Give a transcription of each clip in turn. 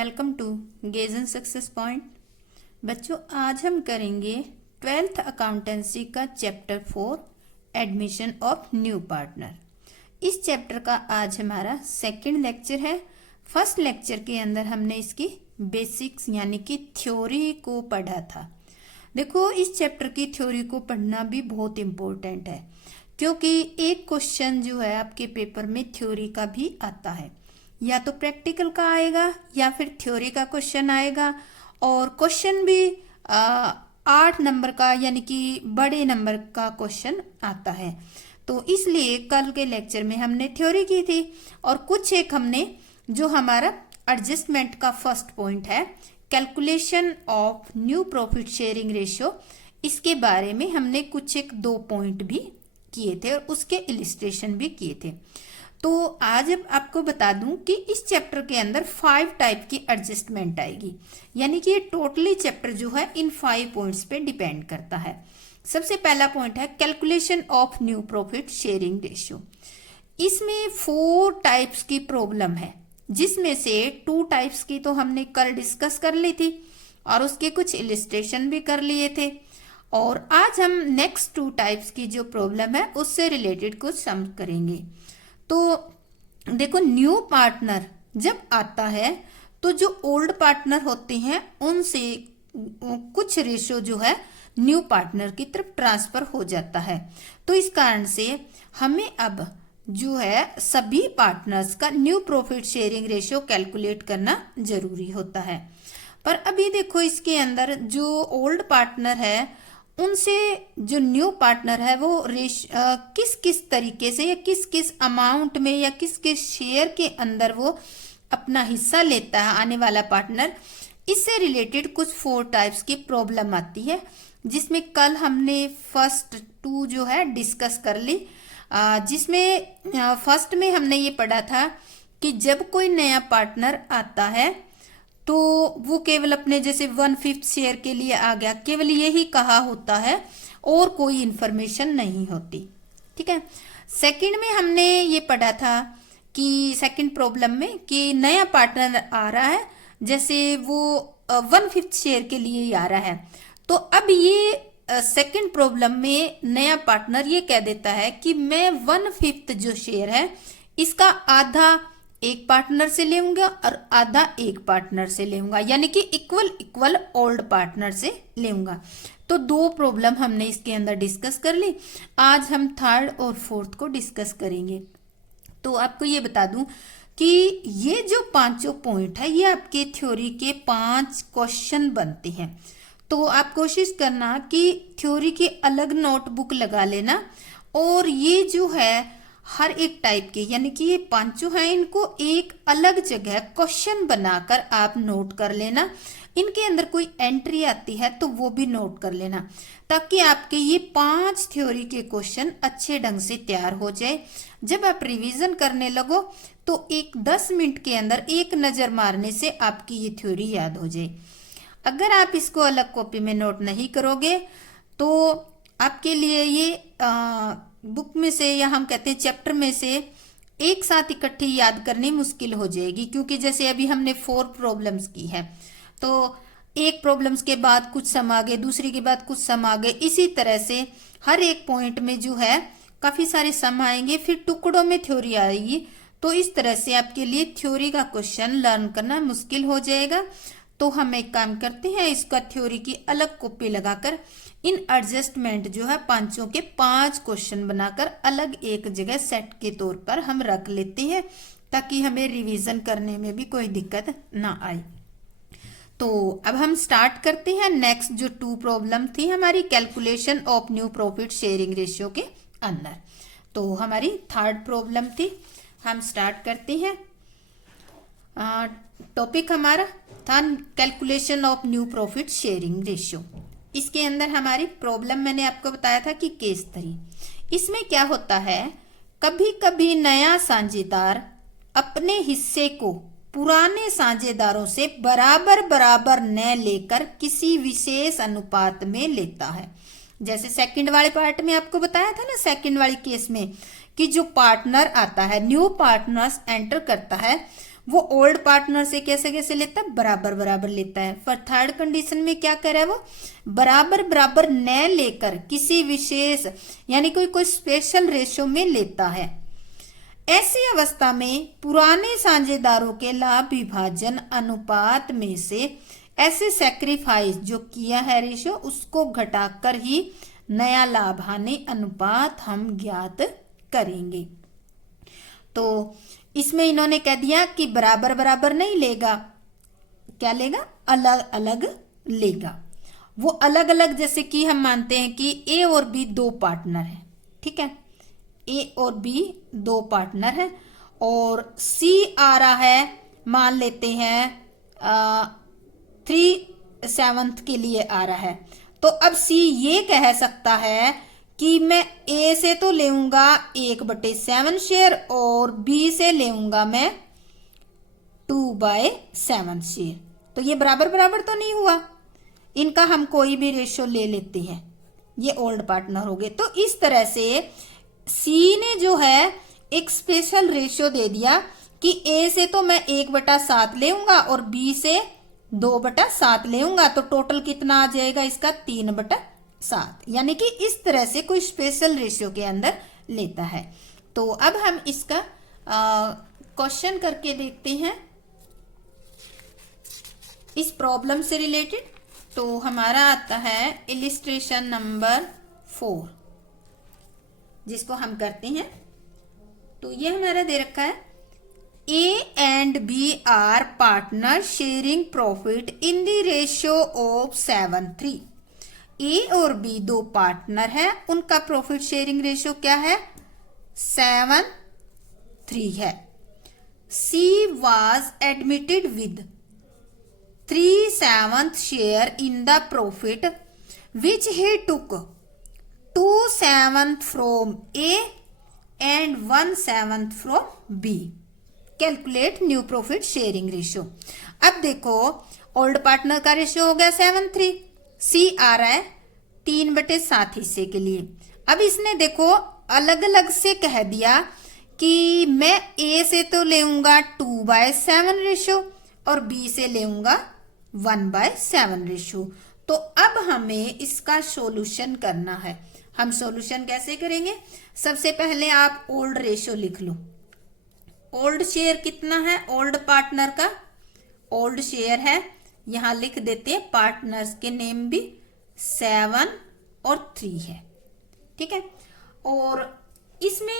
Welcome to गेजन success point. बच्चों, आज हम करेंगे 12th अकाउंटेंसी का chapter 4 admission of new partner. इस चैप्टर का आज हमारा सेकंड लेक्चर है। फर्स्ट लेक्चर के अंदर हमने इसकी बेसिक्स यानी कि थ्योरी को पढ़ा था। देखो, इस चैप्टर की थ्योरी को पढ़ना भी बहुत इम्पोर्टेंट है, क्योंकि एक क्वेश्चन जो है आपके पेपर में थ्योरी का भी आता है। या तो प्रैक्टिकल का आएगा या फिर थ्योरी का क्वेश्चन आएगा, और क्वेश्चन भी 8 नंबर का यानी कि बड़े नंबर का क्वेश्चन आता है। तो इसलिए कल के लेक्चर में हमने थ्योरी की थी, और कुछ एक हमने जो हमारा एडजस्टमेंट का फर्स्ट पॉइंट है, calculation of new profit sharing ratio, इसके बारे में हमने कुछ एक 2 पॉइंट भी किए थे और उसके इलिस्ट्रेशन भी किए थे। तो आज अब आपको बता दूं कि इस चैप्टर के अंदर 5 टाइप की एडजस्टमेंट आएगी, यानी कि ये टोटली चैप्टर जो है इन 5 पॉइंट्स पे डिपेंड करता है। सबसे पहला पॉइंट है calculation of new profit sharing ratio. इसमें 4 टाइप्स की प्रॉब्लम है, जिसमें से 2 टाइप्स की तो हमने कल डिस्कस कर ली थी और उसके कुछ इलिस्ट्रेशन भी कर लिए थे, और आज हम नेक्स्ट 2 टाइप्स की जो प्रॉब्लम है उससे रिलेटेड कुछ सम करेंगे। तो देखो, न्यू पार्टनर जब आता है तो जो ओल्ड पार्टनर होते हैं उनसे कुछ रेशो जो है न्यू पार्टनर की तरफ ट्रांसफर हो जाता है। तो इस कारण से हमें अब जो है सभी पार्टनर्स का new profit sharing ratio calculate करना जरूरी होता है। पर अभी देखो, इसके अंदर जो ओल्ड पार्टनर है उनसे जो न्यू पार्टनर है वो किस किस तरीके से या किस किस अमाउंट में या किस किस शेयर के अंदर वो अपना हिस्सा लेता है आने वाला पार्टनर, इससे रिलेटेड कुछ 4 टाइप्स की प्रॉब्लम आती है, जिसमें कल हमने फर्स्ट 2 जो है डिस्कस कर ली। जिसमें फर्स्ट में हमने ये पढ़ा था कि जब कोई नया पार्टनर आता है तो वो केवल अपने जैसे 1/5 शेयर के लिए आ गया, केवल यही कहा होता है और कोई इंफॉर्मेशन नहीं होती। ठीक है। सेकंड में हमने ये पढ़ा था कि सेकंड प्रॉब्लम में कि नया पार्टनर आ रहा है, जैसे वो 1/5 शेयर के लिए ही आ रहा है। तो अब ये सेकंड प्रॉब्लम में नया पार्टनर ये कह देता है कि मैं 1/5 जो शेयर है इसका आधा एक पार्टनर से लेऊंगा और आधा एक पार्टनर से लेऊंगा, यानी कि इक्वल इक्वल ओल्ड पार्टनर से लेऊंगा। तो 2 प्रॉब्लम हमने इसके अंदर डिस्कस कर ली। आज हम थर्ड और फोर्थ को डिस्कस करेंगे। तो आपको ये बता दूं कि ये जो 5 पॉइंट है ये आपके थ्योरी के 5 क्वेश्चन बनते हैं। तो आप कोशिश करना कि थ्योरी की अलग नोटबुक लगा लेना, और ये जो है हर एक टाइप के यानी कि ये 5 हैं, इनको एक अलग जगह क्वेश्चन बनाकर आप नोट कर लेना। इनके अंदर कोई एंट्री आती है तो वो भी नोट कर लेना, ताकि आपके ये 5 थ्योरी के क्वेश्चन अच्छे ढंग से तैयार हो जाए। जब आप रिवीजन करने लगो तो एक 10 मिनट के अंदर एक नजर मारने से आपकी ये थ्योरी याद हो जाए। अगर आप इसको अलग कॉपी में नोट नहीं करोगे तो आपके लिए ये बुक में से या हम कहते हैं चैप्टर में से एक साथ इकट्ठी याद करनी मुश्किल हो जाएगी, क्योंकि जैसे अभी हमने 4 प्रॉब्लम्स की है, तो एक प्रॉब्लम्स के बाद कुछ सम आ गए, दूसरी के बाद कुछ सम आ गए, इसी तरह से हर एक पॉइंट में जो है काफी सारे सम आएंगे, फिर टुकड़ों में थ्योरी आएगी। तो इस तरह से आपके लिए थ्योरी का क्वेश्चन लर्न करना मुश्किल हो जाएगा। तो हम एक काम करते हैं, इसका थ्योरी की अलग कॉपी लगाकर इन एडजस्टमेंट जो है 5 के 5 क्वेश्चन बनाकर अलग एक जगह सेट के तौर पर हम रख लेते हैं, ताकि हमें रिवीजन करने में भी कोई दिक्कत ना आए। तो अब हम स्टार्ट करते हैं। नेक्स्ट जो 2 प्रॉब्लम थी हमारी calculation of new profit sharing ratio के अंदर, तो हमारी थर्ड प्रॉब्लम थी। हम स्टार्ट करते हैं। टॉपिक हमारा था calculation of new profit sharing ratio. इसके अंदर हमारी प्रॉब्लम मैंने आपको बताया था कि केस 3। इसमें क्या होता है, कभी कभी नया साझेदार अपने हिस्से को पुराने साझेदारों से बराबर बराबर न लेकर किसी विशेष अनुपात में लेता है। जैसे सेकंड वाले पार्ट में आपको बताया था ना, सेकंड वाले केस में कि जो पार्टनर आता है, न्यू पार्टनर्स एंटर करता है, वो ओल्ड पार्टनर से कैसे कैसे लेता है, बराबर बराबर लेता है। फॉर थर्ड कंडीशन में क्या कर रहा है वो, बराबर बराबर न लेकर किसी विशेष यानी कोई स्पेशल रेशो में लेता है। ऐसी अवस्था में पुराने साझेदारों के लाभ विभाजन अनुपात में से ऐसे सैक्रिफाइस जो किया है रेशो उसको घटाकर ही नया लाभ हानि अनुपात हम ज्ञात करेंगे। तो इसमें इन्होंने कह दिया कि बराबर बराबर नहीं लेगा, क्या लेगा, अलग अलग लेगा। वो अलग अलग जैसे कि हम मानते हैं कि ए और बी दो पार्टनर है, ठीक है, ए और बी दो पार्टनर है और सी आ रहा है, मान लेते हैं 3/7 के लिए आ रहा है। तो अब सी ये कह सकता है कि मैं ए से तो लेऊंगा 1/7 शेयर और बी से लेऊंगा मैं 2/7 शेयर। तो ये बराबर बराबर तो नहीं हुआ, इनका हम कोई भी रेशो ले लेते हैं, ये ओल्ड पार्टनर हो गए। तो इस तरह से सी ने जो है एक स्पेशल रेशो दे दिया कि ए से तो मैं 1/7 लेऊंगा और बी से 2/7 लेऊंगा, तो टोटल कितना आ जाएगा इसका 3/7, यानी कि इस तरह से कोई स्पेशल रेशियो के अंदर लेता है। तो अब हम इसका क्वेश्चन करके देखते हैं इस प्रॉब्लम से रिलेटेड। तो हमारा आता है इलिस्ट्रेशन नंबर 4, जिसको हम करते हैं। तो ये हमारा दे रखा है A and B are partners sharing profit in the ratio of 7:3। A और B दो पार्टनर है, उनका प्रॉफिट शेयरिंग रेशियो क्या है, 7:3 है। C was admitted with 3/7 share in the profit which he took 2/7 from A and 1/7 from B। Calculate new profit sharing ratio. अब देखो old partner का रेशियो हो गया 7:3, सी आ रहा है 3/7 हिस्से के लिए। अब इसने देखो अलग अलग से कह दिया कि मैं ए से तो लेऊंगा 2/7 रेशियो और बी से लेऊंगा 1/7 रेशियो। तो अब हमें इसका सॉल्यूशन करना है। हम सॉल्यूशन कैसे करेंगे, सबसे पहले आप ओल्ड रेशियो लिख लो। ओल्ड शेयर कितना है ओल्ड पार्टनर का, ओल्ड शेयर है, यहां लिख देते हैं पार्टनर्स के नेम भी 7 और 3 है, ठीक है। और इसमें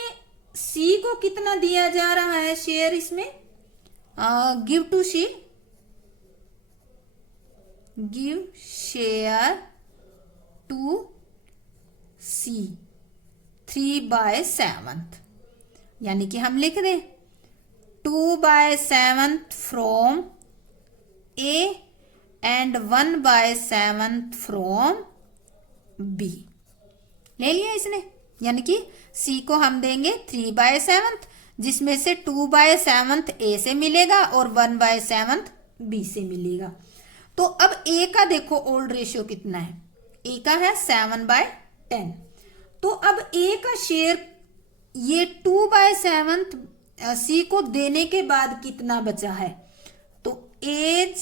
सी को कितना दिया जा रहा है शेयर, इसमें give to C, give share to C 3/7, यानी कि हम लिख दें 2/7 from A and 1/7 from B. ले लिया इसने, यानी कि सी को हम देंगे 3/7, जिसमें से 2/7 ए से मिलेगा और 1/7 बी से मिलेगा। तो अब ए का देखो ओल्ड रेशियो कितना है, ए का है 7/10। तो अब ए का शेयर ये 2/7 सी को देने के बाद कितना बचा है, तो एज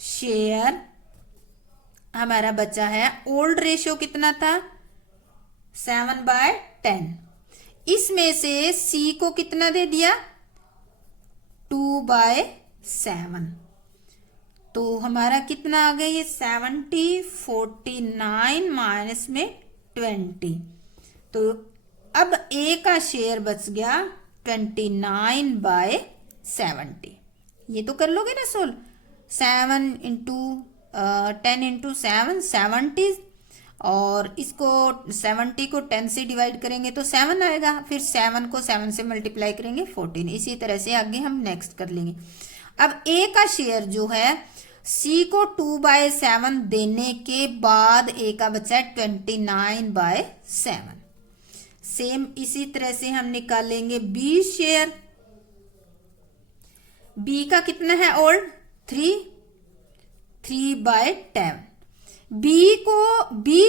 शेयर हमारा बचा है, ओल्ड रेशियो कितना था 7/10, इसमें से सी को कितना दे दिया 2/7। तो हमारा कितना आ गया ये 70, 49 माइनस में 20। तो अब ए का शेयर बच गया 29/70। ये तो कर लोगे ना सोल्व, 7 इंटू 10 इंटू 7 70, और इसको 70 को 10 से डिवाइड करेंगे तो 7 आएगा, फिर 7 को 7 से मल्टीप्लाई करेंगे 14। इसी तरह से आगे हम नेक्स्ट कर लेंगे। अब ए का शेयर जो है सी को 2/7 देने के बाद ए का बचा है 29/7। सेम इसी तरह से हम निकालेंगे बी शेयर, बी का कितना है ओल्ड 3/10। बी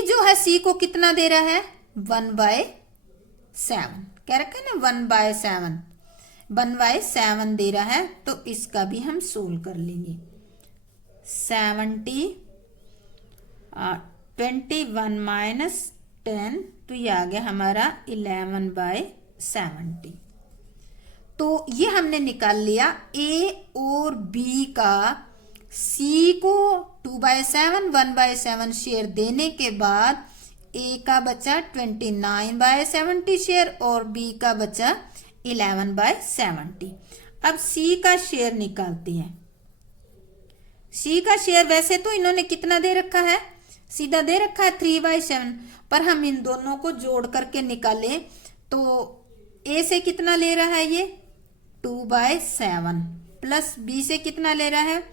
जो है सी को कितना दे रहा है 1/7, कह रखा है ना 1/7। 1/7 दे रहा है, तो इसका भी हम सोल्व कर लेंगे। 70 21 माइनस 10, तो ये आ गया हमारा 11/70। तो ये हमने निकाल लिया ए और बी का सी को 2/7 1/7 शेयर देने के बाद ए का बचा 29/70 शेयर और बी का बचा 11/70। अब सी का शेयर निकालते हैं। सी का शेयर वैसे तो इन्होंने कितना दे रखा है, सीधा दे रखा है 3/7, पर हम इन दोनों को जोड़ करके निकालें तो ए से कितना ले रहा है ये 2/7 प्लस बी से कितना ले रहा है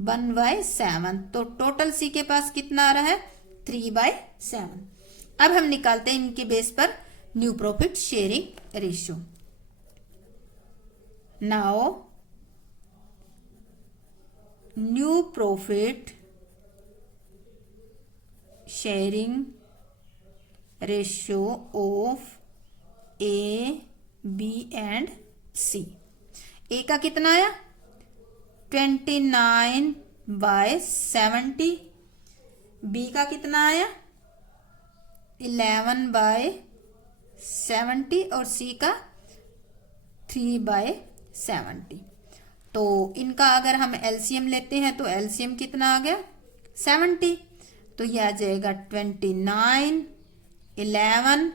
1/7, तो टोटल सी के पास कितना आ रहा है 3/7। अब हम निकालते हैं इनके बेस पर new profit sharing ratio. Now new profit sharing ratio of A B and C. A का कितना आया 29/70, बी का कितना आया 11/70 और सी का 3/70। तो इनका अगर हम एलसीएम लेते हैं तो एलसीएम कितना आ गया 70, तो ये आ जाएगा 29 11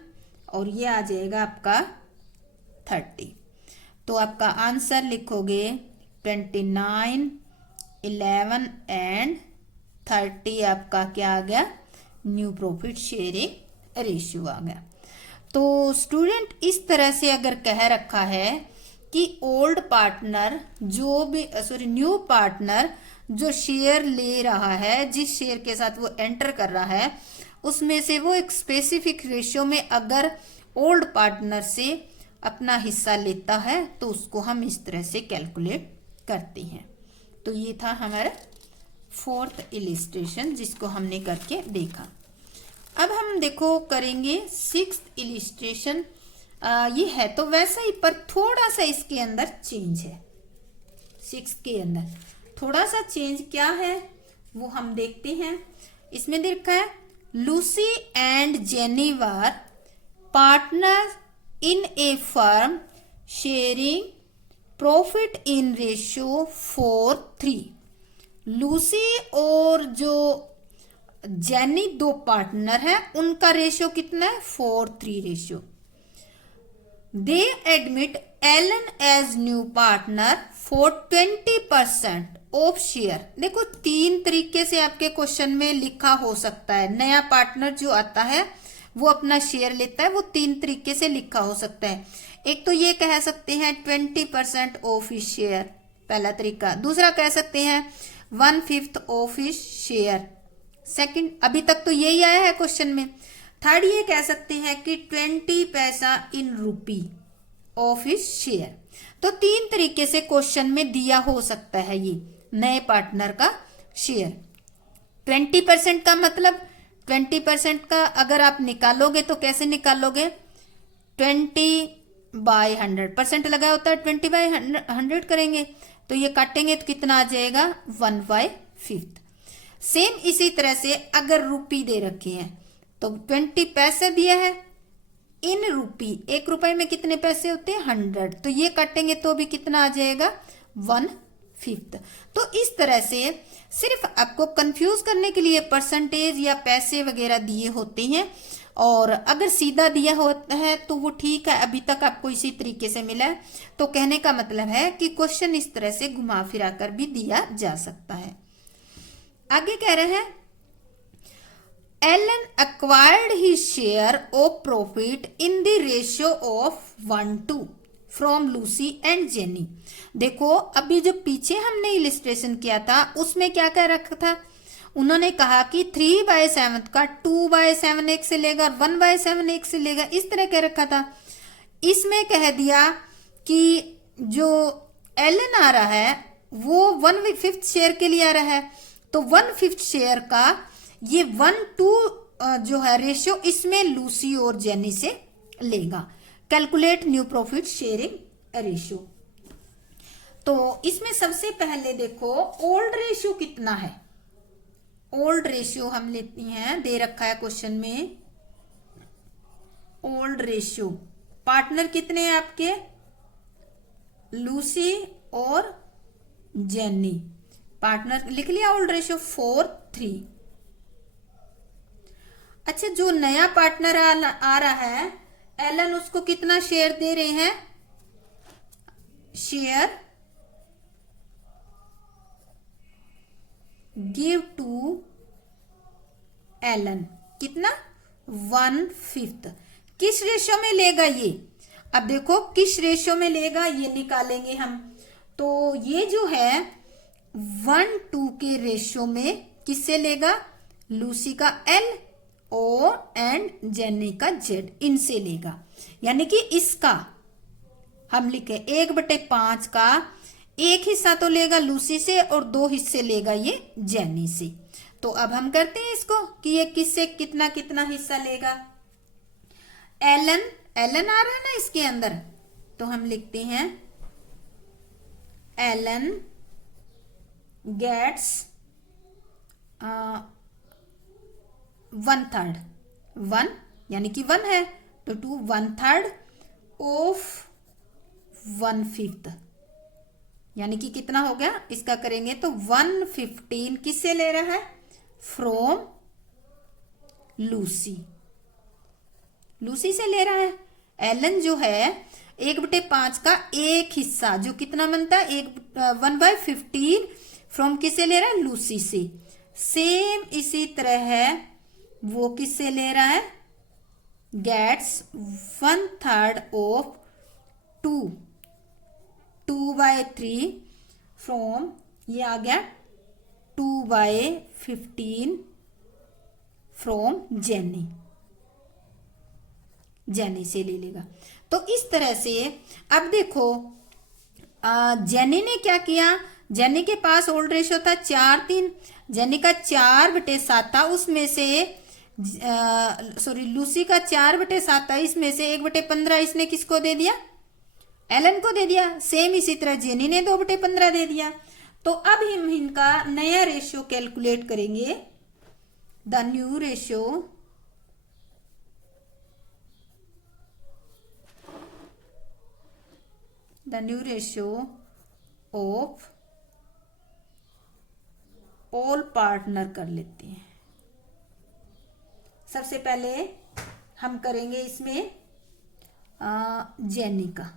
और ये आ जाएगा आपका 30। तो आपका आंसर लिखोगे 29 11 एंड 30, आपका क्या आ गया न्यू प्रॉफिट शेयरिंग रेशियो आ गया। तो स्टूडेंट इस तरह से अगर कह रखा है कि ओल्ड पार्टनर जो भी न्यू पार्टनर जो शेयर ले रहा है, जिस शेयर के साथ वो एंटर कर रहा है उसमें से वो एक स्पेसिफिक रेशियो में अगर ओल्ड पार्टनर से अपना हिस्सा लेता है तो उसको हम इस तरह से कैलकुलेट करते हैं। तो ये था हमारा 4th इलिस्ट्रेशन जिसको हमने करके देखा। अब हम देखो करेंगे 6th इलिस्ट्रेशन। ये है तो वैसा ही पर थोड़ा सा इसके अंदर चेंज है। 6 के अंदर थोड़ा सा चेंज क्या है वो हम देखते हैं। इसमें देखा है Lucy and jenny were partner in A firm sharing profit in ratio 4:3। Lucy और जो जेनी दो पार्टनर है उनका रेशियो कितना है 4:3 ratio. They admit Allen as new partner for 20% of share. देखो 3 तरीके से आपके क्वेश्चन में लिखा हो सकता है। नया पार्टनर जो आता है वो अपना शेयर लेता है, वो 3 तरीके से लिखा हो सकता है। एक तो ये कह सकते हैं 20% ऑफ हिज शेयर, पहला तरीका। दूसरा कह सकते हैं 1/5 ऑफ हिज शेयर, सेकंड। अभी तक तो यही आया है क्वेश्चन में। थर्ड ये कह सकते हैं कि 20 पैसा इन रुपी ऑफ हिज शेयर। तो 3 तरीके से क्वेश्चन में दिया हो सकता है ये नए पार्टनर का शेयर। 20% का मतलब 20% का अगर आप निकालोगे तो कैसे निकालोगे 20/100% लगा होता है, 20/100 करेंगे तो ये काटेंगे तो कितना आ जाएगा 1/5। सेम इसी तरह से अगर रुपी दे रखे हैं तो 20 पैसे दिया है इन रुपी, 1 रुपए में कितने पैसे होते हैं 100, तो ये काटेंगे तो भी कितना आ जाएगा 1/5। तो इस तरह से सिर्फ आपको कंफ्यूज करने के लिए परसेंटेज या पैसे वगैरह दिए होते हैं, और अगर सीधा दिया होता है तो वो ठीक है, अभी तक आपको इसी तरीके से मिला है। तो कहने का मतलब है कि क्वेश्चन इस तरह से घुमा फिरा कर भी दिया जा सकता है। आगे कह रहे हैं Elon acquired his share of profit in the ratio of 1:2 from Lucy and Jenny। देखो अभी जो पीछे हमने इलिस्ट्रेशन किया था उसमें क्या कह रखा था, उन्होंने कहा कि 3/7 का 2/7 एक से लेगा और 1/7 एक से लेगा, इस तरह कह रखा था। इसमें कह दिया कि जो एलन आ रहा है वो 1/5 शेयर के लिए आ रहा है, तो 1/5 शेयर का ये 1:2 जो है रेशियो इसमें लूसी और जेनी से लेगा। Calculate new profit sharing ratio. तो इसमें सबसे पहले देखो ओल्ड रेशियो कितना है। ओल्ड रेशियो हम लेते हैं, दे रखा है क्वेश्चन में। ओल्ड रेशियो पार्टनर कितने हैं आपके, लूसी और जेनी। पार्टनर लिख लिया, ओल्ड रेशियो 4:3। अच्छा, जो नया पार्टनर आ रहा है एलन, उसको कितना शेयर दे रहे हैं, शेयर गिव टू एलन, कितना 1/5। किस रेशियो में लेगा ये, अब देखो किस रेशियो में लेगा ये निकालेंगे हम। तो ये जो है 1:2 के रेशियो में किससे लेगा, लूसी का L और एंड जेनी का Z, इनसे लेगा। यानी कि इसका हम लिखे 1/5 का एक हिस्सा तो लेगा लूसी से और 2 हिस्से लेगा ये जेनी से। तो अब हम करते हैं इसको कि ये किससे कितना कितना हिस्सा लेगा। एलन आ रहा है ना इसके अंदर, तो हम लिखते हैं एलन गेट्स 1/3, 1 यानी कि 1 है तो 2 1/3 ऑफ 1/5, यानी कि कितना हो गया, इसका करेंगे तो 1/15 किससे ले रहा है, फ्रॉम लूसी, लूसी से ले रहा है। एलन जो है 1/5 का एक हिस्सा जो कितना बनता है 1/15 फ्रॉम किससे ले रहा है, लूसी से। सेम इसी तरह है वो किससे ले रहा है, गेट्स 1/3 ऑफ 2/3 फ्रॉम, ये आ गया 2/15 फ्रॉम जेनी, जेनी से ले लेगा। तो इस तरह से अब देखो जेनी ने क्या किया, जेनी के पास ओल्ड रेशियो था 4:3, जेनी का 4/7 था, उसमें से लूसी का 4/7 था, इसमें से 1/15 इसने किसको दे दिया, एलन को दे दिया। सेम इसी तरह जेनी ने 2/15 दे दिया। तो अब हम इनका नया रेशियो कैलकुलेट करेंगे, the new ratio of all partner कर लेते हैं। सबसे पहले हम करेंगे इसमें जेनी का,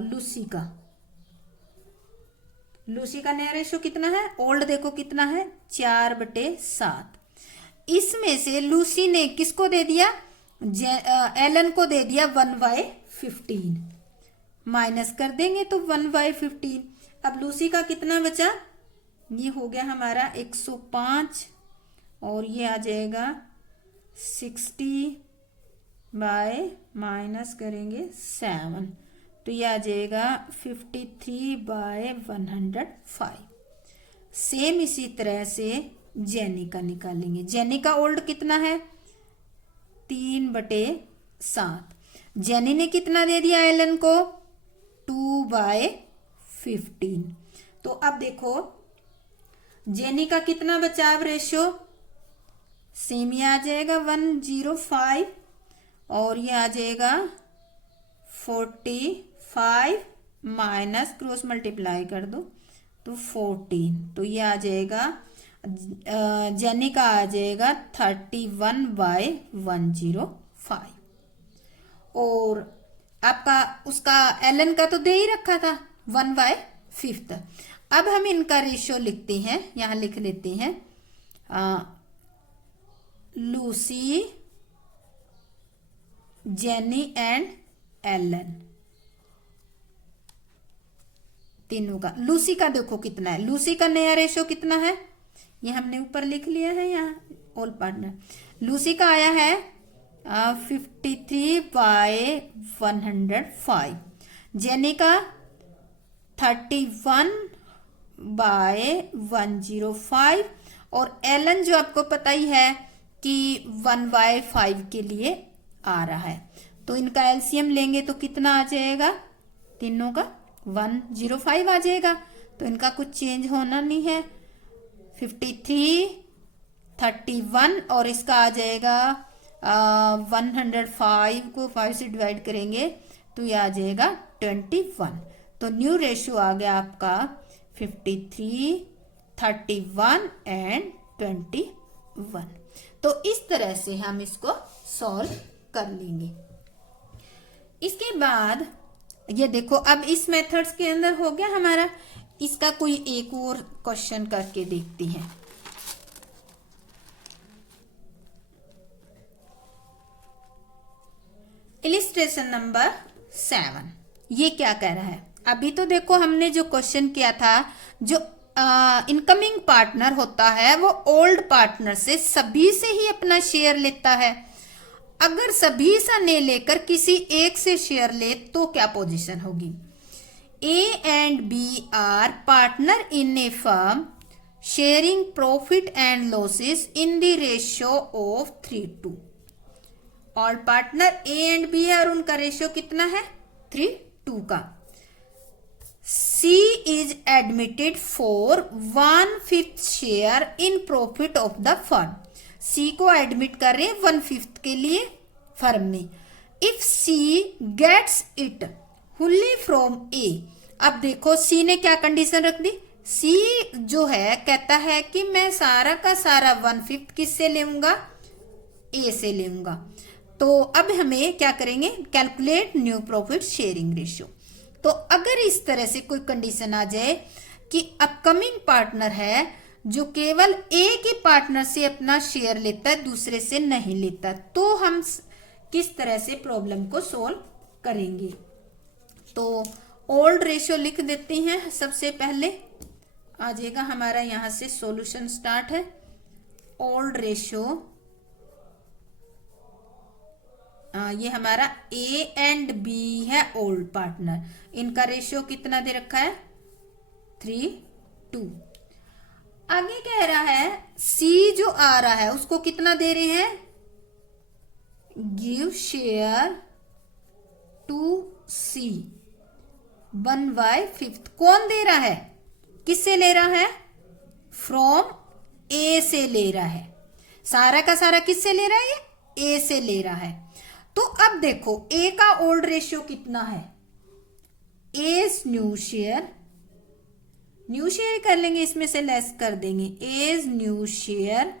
लूसी का नया रेशियो कितना है, ओल्ड देखो कितना है 4/7। इसमें से लूसी ने किसको दे दिया, एलन को दे दिया 1/15, माइनस कर देंगे तो 1/15। अब लूसी का कितना बचा, ये हो गया हमारा 105 और ये आ जाएगा 60 बाय माइनस करेंगे 7, तो ये आ जाएगा 53/105। सेम इसी तरह से जेनी का निकालेंगे। जेनी का ओल्ड कितना है 3/7, जेनी ने कितना दे दिया एलन को 2/15। तो अब देखो जेनी का कितना बचा अब रेशियो, सेम ये आ जाएगा 105 और ये आ जाएगा 45 माइनस क्रॉस मल्टीप्लाई कर दो तो 14, तो ये आ जाएगा जेनी का आ जाएगा 31/105। और आपका उसका एलन का तो दे ही रखा था 1/5। अब हम इनका रेशियो लिखते हैं, यहां लिख लेते हैं लूसी, जेनी एंड एलन, तीनों का। लूसी का देखो कितना है, लूसी का नया रेशियो कितना है, ये हमने ऊपर लिख लिया है यहाँ ऑल पार्टनर। लूसी का आया है 53/105, जेनी का 31/105 और एलन जो आपको पता ही है कि 1/5 के लिए आ रहा है। तो इनका एलसीएम लेंगे तो कितना आ जाएगा, तीनों का 105 आ जाएगा, तो इनका कुछ चेंज होना नहीं है। 53, 31 और इसका आ जाएगा 105 को 5 से डिवाइड करेंगे तो ये आ जाएगा 21। तो न्यू रेशियो आ गया आपका 53, 31 एंड 21। तो इस तरह से हम इसको सॉल्व कर लेंगे। इसके बाद ये देखो, अब इस मेथड्स के अंदर हो गया हमारा। इसका कोई एक और क्वेश्चन करके देखते हैं। इलिस्ट्रेशन नंबर 7, ये क्या कह रहा है? अभी तो देखो हमने जो क्वेश्चन किया था, जो इनकमिंग पार्टनर होता है वो ओल्ड पार्टनर से सभी से ही अपना शेयर लेता है। अगर सभी सा ने लेकर किसी एक से शेयर ले तो क्या पोजीशन होगी? A and B are partner in a firm sharing profit and losses in the ratio of 3:2। All partner A and B है और उनका रेशियो कितना है? 3:2 का। C is admitted for 1/5 share in profit of the firm। C को admit कर रहे हैं 1/5 के लिए फर्म में। If C gets it wholly from A। अब देखो C ने क्या कंडीशन रख दी? C जो है कहता है कि मैं सारा का सारा 1/5 किससे लेऊंगा? A से लेऊंगा। तो अब हमें क्या करेंगे? Calculate new profit sharing ratio. तो अगर इस तरह से कोई कंडीशन आ जाए कि अपकमिंग पार्टनर है जो केवल एक ही पार्टनर से अपना शेयर लेता है, दूसरे से नहीं लेता, तो हम किस तरह से प्रॉब्लम को सोल्व करेंगे? तो ओल्ड रेशियो लिख देते हैं। सबसे पहले आ जाएगा हमारा, यहां से सॉल्यूशन स्टार्ट है। ओल्ड रेशियो, ये हमारा A एंड B है ओल्ड पार्टनर। इनका रेशियो कितना दे रखा है? 3:2। आगे कह रहा है C जो आ रहा है उसको कितना दे रहे हैं? Give share to C 1/5। कौन दे रहा है? किससे ले रहा है? फ्रॉम A से ले रहा है। सारा का सारा किससे ले रहा है? ये A से ले रहा है। तो अब देखो A का ओल्ड रेशियो कितना है? As new share, new share कर लेंगे, इसमें से लेस कर देंगे। एज न्यू शेयर,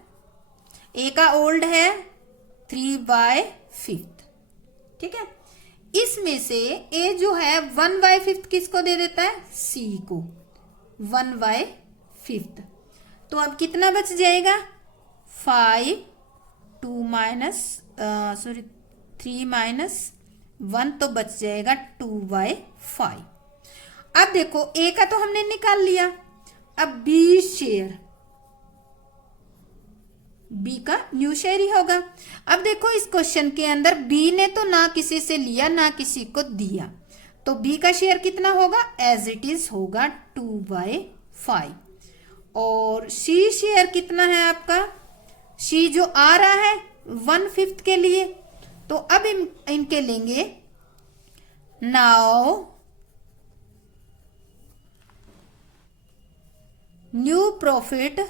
A का ओल्ड है 3/5, ठीक है। इसमें से A जो है 1/5 किसको दे देता है? C को 1/5। तो अब कितना बच जाएगा? 3 - 1 तो बच जाएगा 2/5। अब देखो A का तो हमने निकाल लिया, अब B शेयर, B का न्यू शेयर ही होगा। अब देखो इस क्वेश्चन के अंदर B ने तो ना किसी से लिया ना किसी को दिया, तो B का शेयर कितना होगा? एज इट इज होगा 2/5। और C शेयर कितना है आपका? C जो आ रहा है 1/5 के लिए, तो अब इनके लेंगे। Now new profit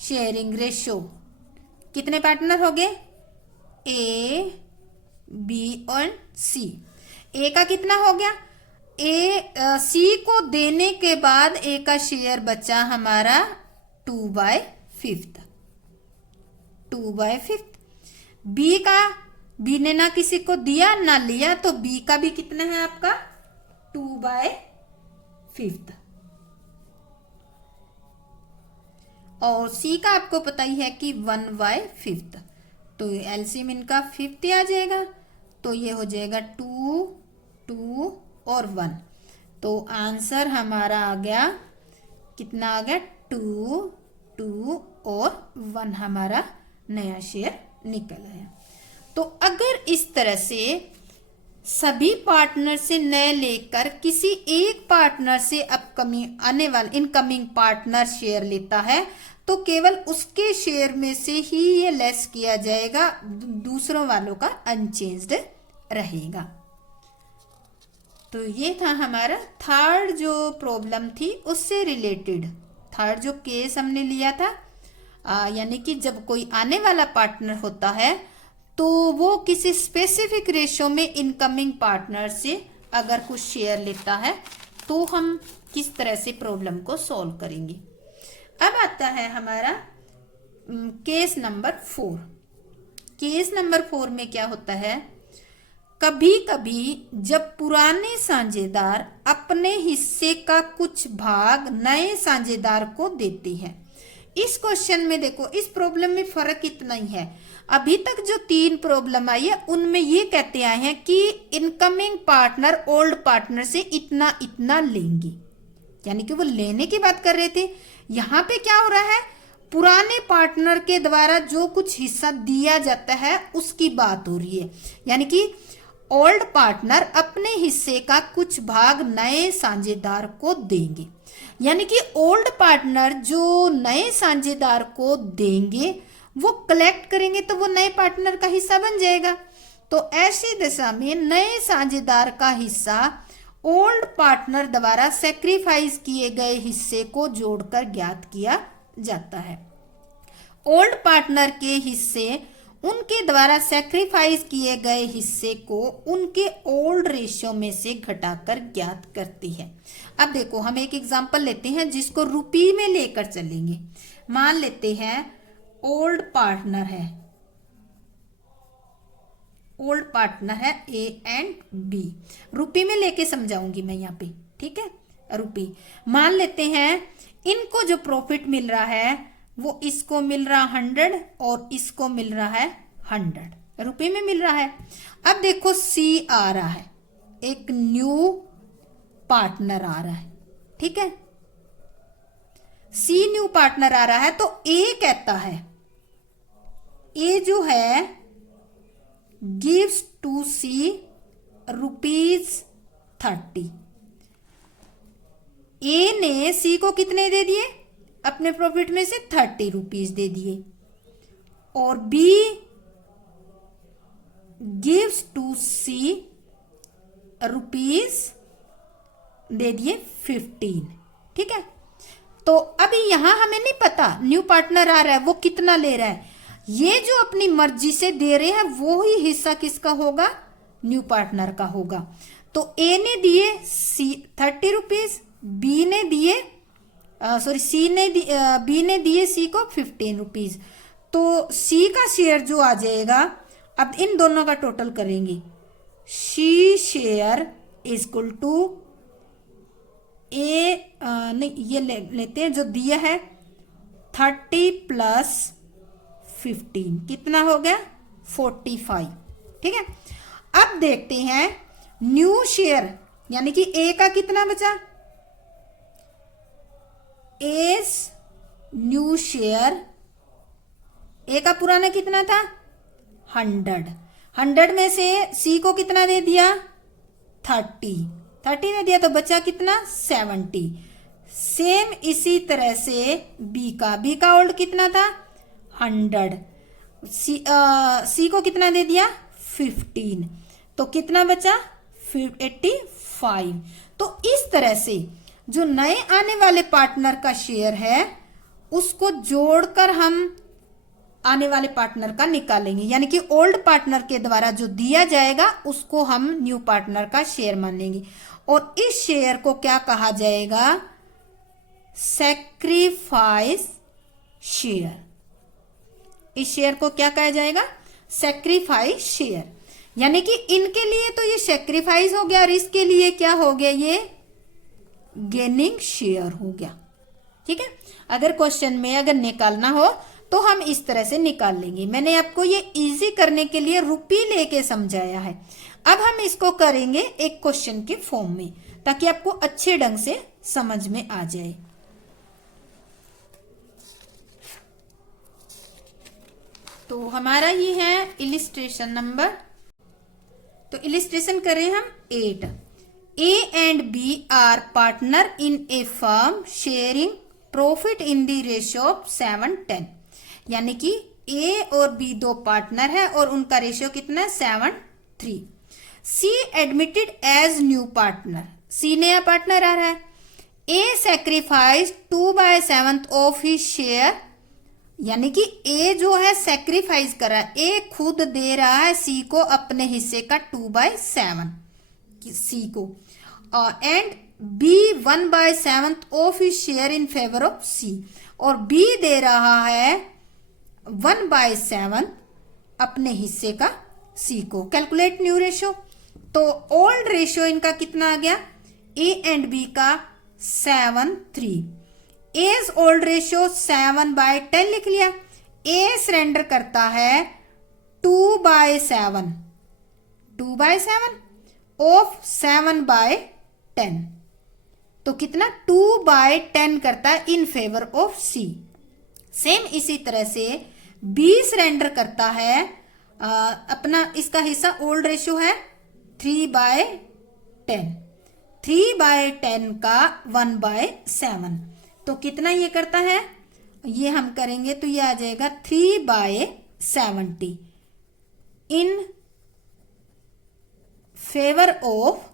sharing ratio, कितने पार्टनर हो गए? A, B और C। A का कितना हो गया? C को देने के बाद A का शेयर बचा हमारा 2/5। B का, B ने ना किसी को दिया ना लिया, तो B का भी कितना है आपका? 2/5। और C का आपको पता ही है कि 1/5। तो एलसीएम इनका 50 आ जाएगा, तो ये हो जाएगा 2, 2 और 1। तो आंसर हमारा आ गया, कितना आ गया? 2, 2 और 1 हमारा नया शेयर निकल आया। तो अगर इस तरह से सभी पार्टनर से नए लेकर किसी एक पार्टनर से अपकमिंग आने वाला इनकमिंग पार्टनर शेयर लेता है, तो केवल उसके शेयर में से ही ये लेस किया जाएगा, दूसरों वालों का अनचेंज्ड रहेगा। तो ये था हमारा थर्ड जो प्रॉब्लम थी उससे रिलेटेड, थर्ड जो केस हमने लिया था, यानी कि जब कोई आने वाला पार्टनर होता है तो वो किसी स्पेसिफिक रेशो में इनकमिंग पार्टनर से अगर कुछ शेयर लेता है तो हम किस तरह से प्रॉब्लम को सॉल्व करेंगे। अब आता है हमारा केस नंबर 4। केस नंबर 4 में क्या होता है, कभी कभी जब पुराने साझेदार अपने हिस्से का कुछ भाग नए साझेदार को देते हैं। इस क्वेश्चन में देखो, इस प्रॉब्लम में फर्क इतना ही है, अभी तक जो 3 प्रॉब्लम आई है उनमें ये कहते आए हैं कि इनकमिंग पार्टनर ओल्ड पार्टनर से इतना इतना लेंगे, यानी कि वो लेने की बात कर रहे थे। यहाँ पे क्या हो रहा है, पुराने पार्टनर के द्वारा जो कुछ हिस्सा दिया जाता है उसकी बात हो रही है, यानी कि ओल्ड पार्टनर अपने हिस्से का कुछ भाग नए साझेदार को देंगे, यानी कि ओल्ड पार्टनर जो नए साझेदार को देंगे वो कलेक्ट करेंगे तो वो नए पार्टनर का हिस्सा बन जाएगा। तो ऐसी दशा में नए साझेदार का हिस्सा ओल्ड पार्टनर द्वारा सेक्रीफाइस किए गए हिस्से को जोड़कर ज्ञात किया जाता है। ओल्ड पार्टनर के हिस्से उनके द्वारा सेक्रीफाइस किए गए हिस्से को उनके ओल्ड रेशियो में से घटाकर ज्ञात करती है। अब देखो, हम एक एग्जांपल लेते हैं जिसको रुपी में लेकर चलेंगे। मान लेते हैं ओल्ड पार्टनर है ए एंड बी, रुपी में लेके समझाऊंगी मैं यहाँ पे, ठीक है। रुपी मान लेते हैं इनको जो प्रॉफिट मिल रहा है वो इसको मिल रहा 100 और इसको मिल रहा है 100 रुपए में मिल रहा है। अब देखो सी आ रहा है, एक न्यू पार्टनर आ रहा है, ठीक है। सी न्यू पार्टनर आ रहा है तो ए कहता है, ए जो है गिव्स टू सी ₹30। ए ने सी को कितने दे दिए, अपने प्रॉफिट में से 30 रुपीज दे दिए, और B gives to C rupees दे दिए 15, ठीक है। तो अभी यहां हमें नहीं पता न्यू पार्टनर आ रहा है वो कितना ले रहा है, ये जो अपनी मर्जी से दे रहे हैं वो ही हिस्सा किसका होगा, न्यू पार्टनर का होगा। तो ए ने दिए सी 30 रुपीज, बी ने दिए बी ने दिए सी को 15 रुपीज, तो सी का शेयर जो आ जाएगा, अब इन दोनों का टोटल करेंगे, C share is equal to ए नहीं ये लेते हैं जो दिया है 30 प्लस 15 कितना हो गया 45, ठीक है। अब देखते हैं न्यू शेयर, यानी कि ए का कितना बचा, एस न्यू शेयर, ए का पुराना कितना था 100 में से सी को कितना दे दिया 30 दे दिया, तो बचा कितना 70। सेम इसी तरह से बी का ओल्ड कितना था 100, सी को कितना दे दिया 15, तो कितना बचा 85। तो इस तरह से जो नए आने वाले पार्टनर का शेयर है उसको जोड़कर हम आने वाले पार्टनर का निकालेंगे, यानी कि ओल्ड पार्टनर के द्वारा जो दिया जाएगा उसको हम न्यू पार्टनर का शेयर मानेंगे, और इस शेयर को क्या कहा जाएगा, सैक्रिफाइस शेयर। इस शेयर को क्या कहा जाएगा, सैक्रिफाइस शेयर, यानी कि इनके लिए तो ये सैक्रिफाइस हो गया और इसके लिए क्या हो गया, ये गेनिंग शेयर हो गया, ठीक है। अगर क्वेश्चन में अगर निकालना हो तो हम इस तरह से निकाल लेंगे। मैंने आपको ये इजी करने के लिए रुपी लेके समझाया है। अब हम इसको करेंगे एक क्वेश्चन के फॉर्म में ताकि आपको अच्छे ढंग से समझ में आ जाए। तो हमारा ये है इलिस्ट्रेशन नंबर, तो इलिस्ट्रेशन करें हम 8। A and B are partner in a firm sharing profit in the ratio of 7:10, यानी कि A और B दो पार्टनर है और उनका रेशियो कितना है 7:3। सी एडमिटेड एज न्यू पार्टनर, सी नया पार्टनर आ रहा है। A sacrifice 2/7 of his share, यानी कि ए जो है सेक्रीफाइस कर रहा है, ए खुद दे रहा है सी को अपने हिस्से का 2/7 सी को, and B 1/7 of his share in favour of C, और बी दे रहा है 1/7 अपने हिस्से का सी को। कैलकुलेट न्यू रेशो, तो ओल्ड रेशो इनका कितना आ गया, ए एंड बी का 7:3। एज ओल्ड रेशो 7/10 लिख लिया। ए सरेंडर करता है 2/7 ऑफ 7/10, तो कितना 2/10 करता है in favour of C. Same इसी तरह से बी सरेंडर करता है अपना, इसका हिस्सा ओल्ड रेशो है 3/10, 3/10 का 1/7, तो कितना ये करता है, ये हम करेंगे तो ये आ जाएगा 3/70 इन फेवर ऑफ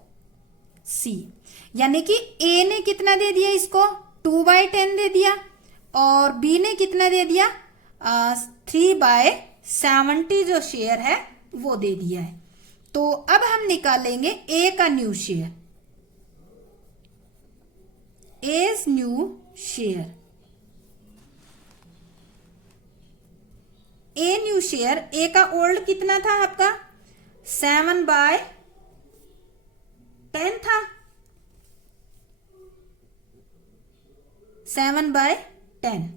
सी। यानी कि ए ने कितना दे दिया इसको, 2/10 दे दिया, और बी ने कितना दे दिया 3/70 जो शेयर है वो दे दिया है। तो अब हम निकालेंगे ए का new share, as new share. A new share, A का ओल्ड कितना था आपका 7/10 था, 7/10।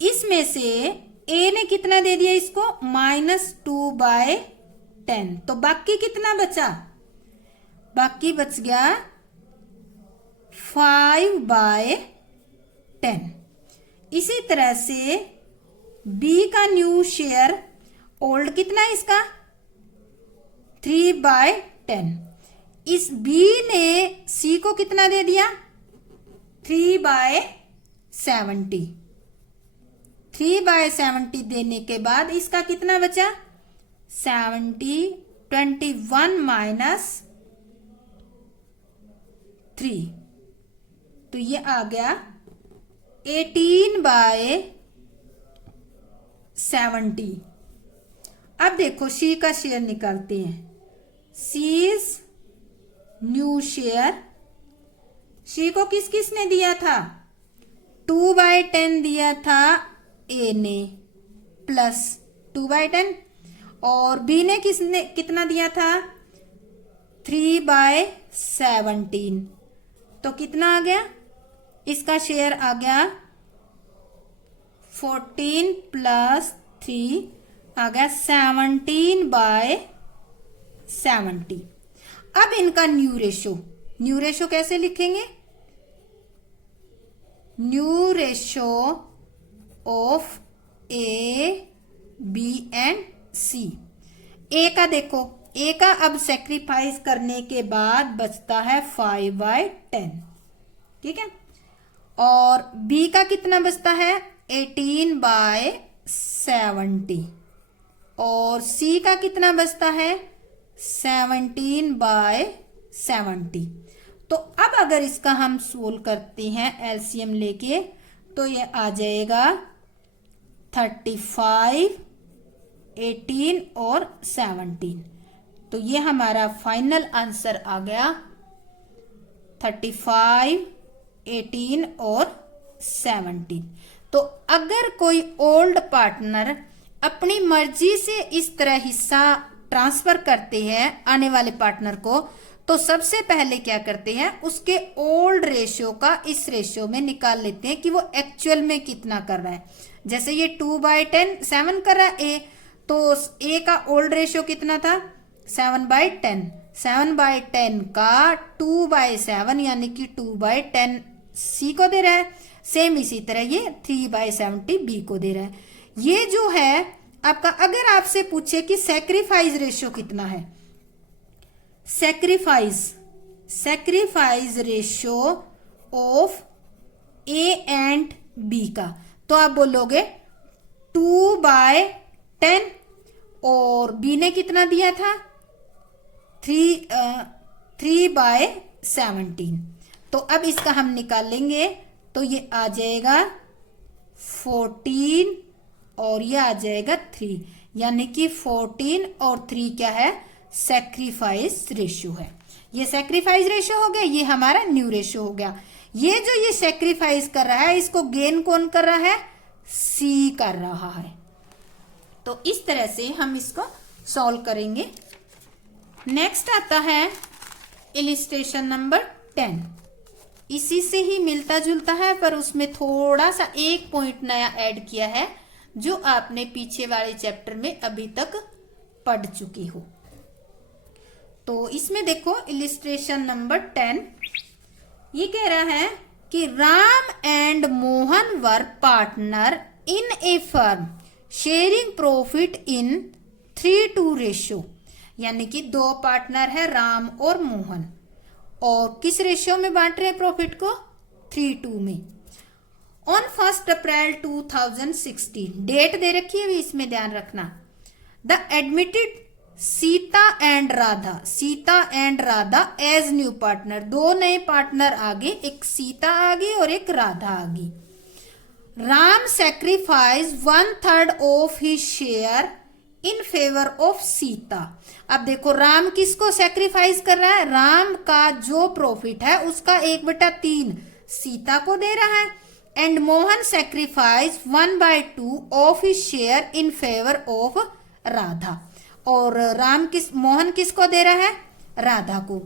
इसमें से ए ने कितना दे दिया इसको -2/10, तो बाकी कितना बचा, बाकी बच गया 5/10। इसी तरह से बी का न्यू शेयर, ओल्ड कितना है इसका 3/10, इस बी ने सी को कितना दे दिया 3/70, 3/70 देने के बाद इसका कितना बचा 70, 21 -3, तो ये आ गया 18/70। अब देखो सी का शेयर निकालते हैं, सीज न्यू शेयर, सी को किस किस ने दिया था 2/10 दिया था ए ने प्लस 2/10, और बी ने किसने कितना दिया था 3/17, तो कितना आ गया इसका शेयर आ गया 14 + 3 आ गया 17/70। अब इनका न्यू रेशो कैसे लिखेंगे, new ratio of A B and C. A का देखो, ए का अब सेक्रीफाइस करने के बाद बचता है 5/10, ठीक है, और बी का कितना बचता है 18/70, और सी का कितना बचता है 17/70। तो अब अगर इसका हम सोल्व करते हैं एलसीएम लेके, तो ये आ जाएगा 35, 18 और 17, तो ये हमारा फाइनल आंसर आ गया 35, 18 और 17। तो अगर कोई ओल्ड पार्टनर अपनी मर्जी से इस तरह हिस्सा ट्रांसफर करते हैं आने वाले पार्टनर को, तो सबसे पहले क्या करते हैं उसके ओल्ड रेशियो का इस रेशियो में निकाल लेते हैं कि वो एक्चुअल में कितना कर रहा है। जैसे ये 2/10 7 कर रहा है ए, तो ए का ओल्ड रेशियो कितना था 7/10, 7/10 का 2/7 यानी कि 2/10 सी को दे रहा है। सेम इसी तरह ये 3/70 बी को दे रहा है। ये जो है आपका, अगर आपसे पूछे कि सैक्रिफाइस रेशियो कितना है, sacrifice ratio of A and B का, तो आप बोलोगे 2/10, और बी ने कितना दिया था 3/17। तो अब इसका हम निकालेंगे तो ये आ जाएगा 14 और ये आ जाएगा 3, यानी कि 14 और 3 क्या है, सैक्रिफाइस रेशियो है। ये सैक्रिफाइस रेशियो हो गया, ये हमारा न्यू रेशियो हो गया। ये जो ये सैक्रिफाइस कर रहा है इसको गेन कौन कर रहा है, सी कर रहा है। तो इस तरह से हम इसको सॉल्व करेंगे। नेक्स्ट आता है इलिस्ट्रेशन नंबर 10। इसी से ही मिलता जुलता है पर उसमें थोड़ा सा एक पॉइंट नया ऐड किया है जो आपने पीछे वाले चैप्टर में अभी तक पढ़ चुकी हो। तो इसमें देखो इलिस्ट्रेशन नंबर 10 ये कह रहा है कि Ram and Mohan were partner in A firm sharing profit in 3:2 ratio, यानी कि दो पार्टनर है राम और मोहन, और किस रेशियो में बांट रहे हैं प्रॉफिट को, 3:2 में। ऑन 1 अप्रैल 2016, डेट दे रखी है, इसमें ध्यान रखना। The admitted Sita and Radha as new partner, दो नए पार्टनर आगे, एक सीता आ गई और एक राधा आ गई। Ram sacrifice 1/3 of his share in favour of Sita. अब देखो राम किसको सेक्रीफाइस कर रहा है, राम का जो प्रॉफिट है उसका 1/3 सीता को दे रहा है। And Mohan sacrifice 1/2 of his share in favour of Radha, और मोहन किसको दे रहा है, राधा को।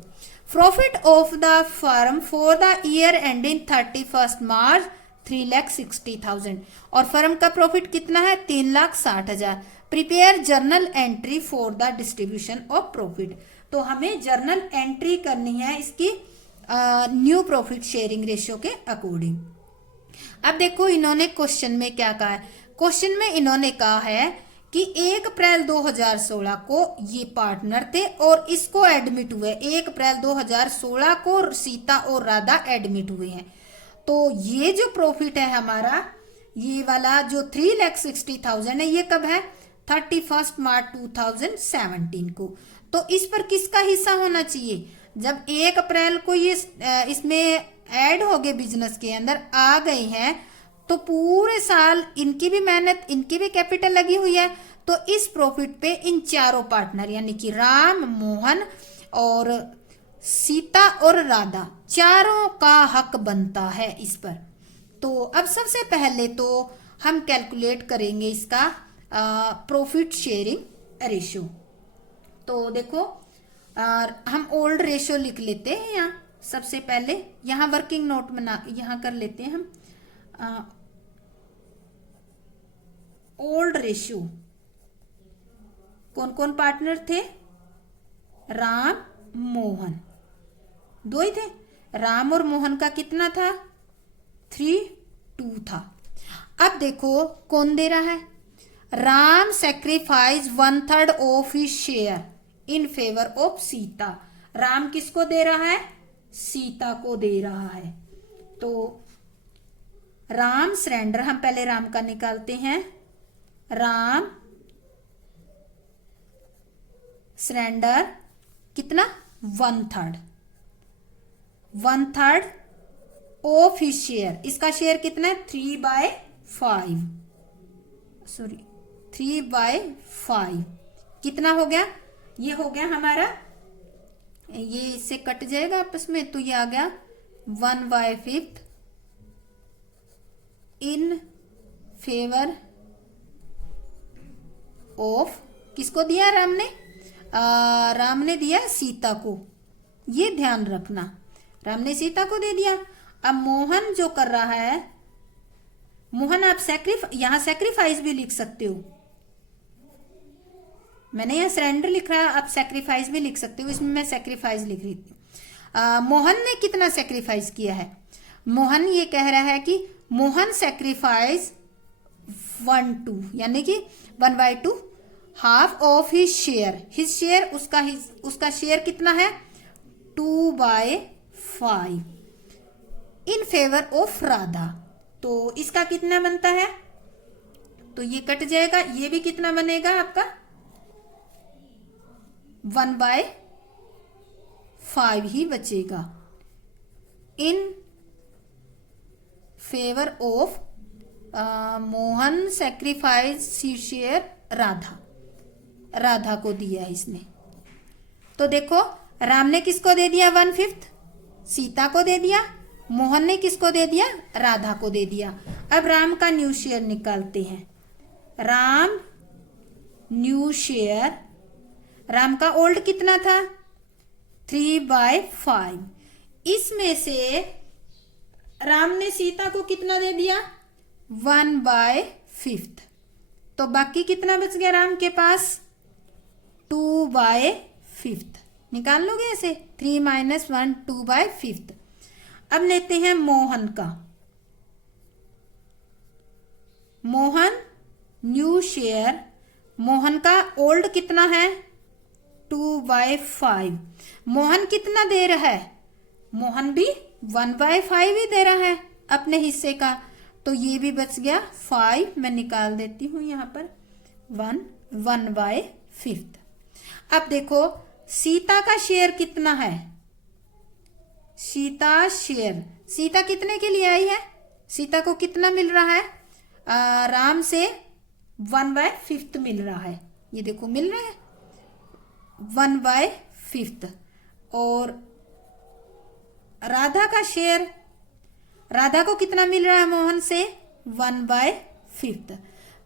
Profit of the firm for the year ending 31 मार्च 3,60,000, और फर्म का प्रॉफिट कितना है, 3,60,000। Prepare journal entry for the distribution of profit, तो हमें जर्नल एंट्री करनी है इसकी न्यू प्रॉफिट शेयरिंग रेशियो के अकॉर्डिंग। अब देखो इन्होंने क्वेश्चन में क्या कहा है, क्वेश्चन में इन्होंने कहा है कि 1 अप्रैल 2016 को ये पार्टनर थे और इसको एडमिट हुए, 1 अप्रैल 2016 को सीता और राधा एडमिट हुए हैं। तो ये जो प्रॉफिट है हमारा, ये वाला जो 3,60,000 है, ये कब है, 31 मार्च 2017 को। तो इस पर किसका हिस्सा होना चाहिए, जब 1 अप्रैल को ये इसमें ऐड हो गए, बिजनेस के अंदर आ गए हैं, तो पूरे साल इनकी भी मेहनत, इनकी भी कैपिटल लगी हुई है। तो इस प्रॉफिट पे इन चारों पार्टनर यानी कि राम, मोहन और सीता और राधा, चारों का हक बनता है इस पर। तो अब सबसे पहले तो हम कैलकुलेट करेंगे इसका प्रॉफिट शेयरिंग रेशियो। तो देखो हम ओल्ड रेशियो लिख लेते हैं यहाँ। सबसे पहले यहाँ वर्किंग नोट बना, यहाँ कर लेते हैं हम ओल्ड रेशियो। कौन कौन पार्टनर थे, राम, मोहन, दो ही थे। राम और मोहन का कितना था, 3:2 था। अब देखो कौन दे रहा है, Ram sacrifice 1/3 of his share in favour of Sita. Ram किसको दे रहा है, सीता को दे रहा है। तो राम सरेंडर, हम पहले राम का निकालते हैं। राम सरेंडर कितना, 1/3 ऑफ हिज शेयर, इसका शेयर कितना है, 3/5 कितना हो गया, ये हो गया हमारा, ये इससे कट जाएगा आपस में, तो ये आ गया 1/5 इन फेवर ऑफ, किसको दिया, राम ने दिया सीता को, ये ध्यान रखना, राम ने सीता को दे दिया। अब मोहन जो कर रहा है, मोहन आप यहाँ सेक्रीफाइस भी लिख सकते हो, मैंने यहाँ सरेंडर लिख रहा है, आप सेक्रीफाइस भी लिख सकते हो, इसमें मैं सेक्रीफाइस लिख रही थी। मोहन ने कितना सेक्रीफाइस किया है, मोहन ये कह रहा है कि मोहन सेक्रीफाइस 1/2 यानी कि 1/2 हाफ ऑफ हिज शेयर, उसका शेयर कितना है, 2/5 इन फेवर ऑफ राधा। तो इसका कितना बनता है, तो ये कट जाएगा, ये भी कितना बनेगा आपका, 1/5 5 ही बचेगा इन favour of Mohan sacrifice share Radha को दिया इसने। तो देखो राम ने किसको दे दिया 1/5, सीता को दे दिया, मोहन ने किसको दे दिया, राधा को दे दिया। अब राम का न्यू शेयर निकालते हैं। राम न्यू शेयर, राम का ओल्ड कितना था 3/5, इसमें से राम ने सीता को कितना दे दिया 1/5, तो बाकी कितना बच गया राम के पास 2/5। निकाल लोगे ऐसे 3 - 1 2/5। अब लेते हैं मोहन का। मोहन न्यू शेयर, मोहन का ओल्ड कितना है 2/5। मोहन कितना दे रहा है, मोहन भी 1/5 ही दे रहा है अपने हिस्से का, तो ये भी बच गया 5। मैं निकाल देती हूं यहां पर 1/5। अब देखो सीता का शेयर कितना है, सीता शेयर, सीता कितने के लिए आई है, सीता को कितना मिल रहा है राम से 1/5 मिल रहा है, ये देखो मिल रहा है 1/5। और राधा का शेयर, राधा को कितना मिल रहा है मोहन से 1/5।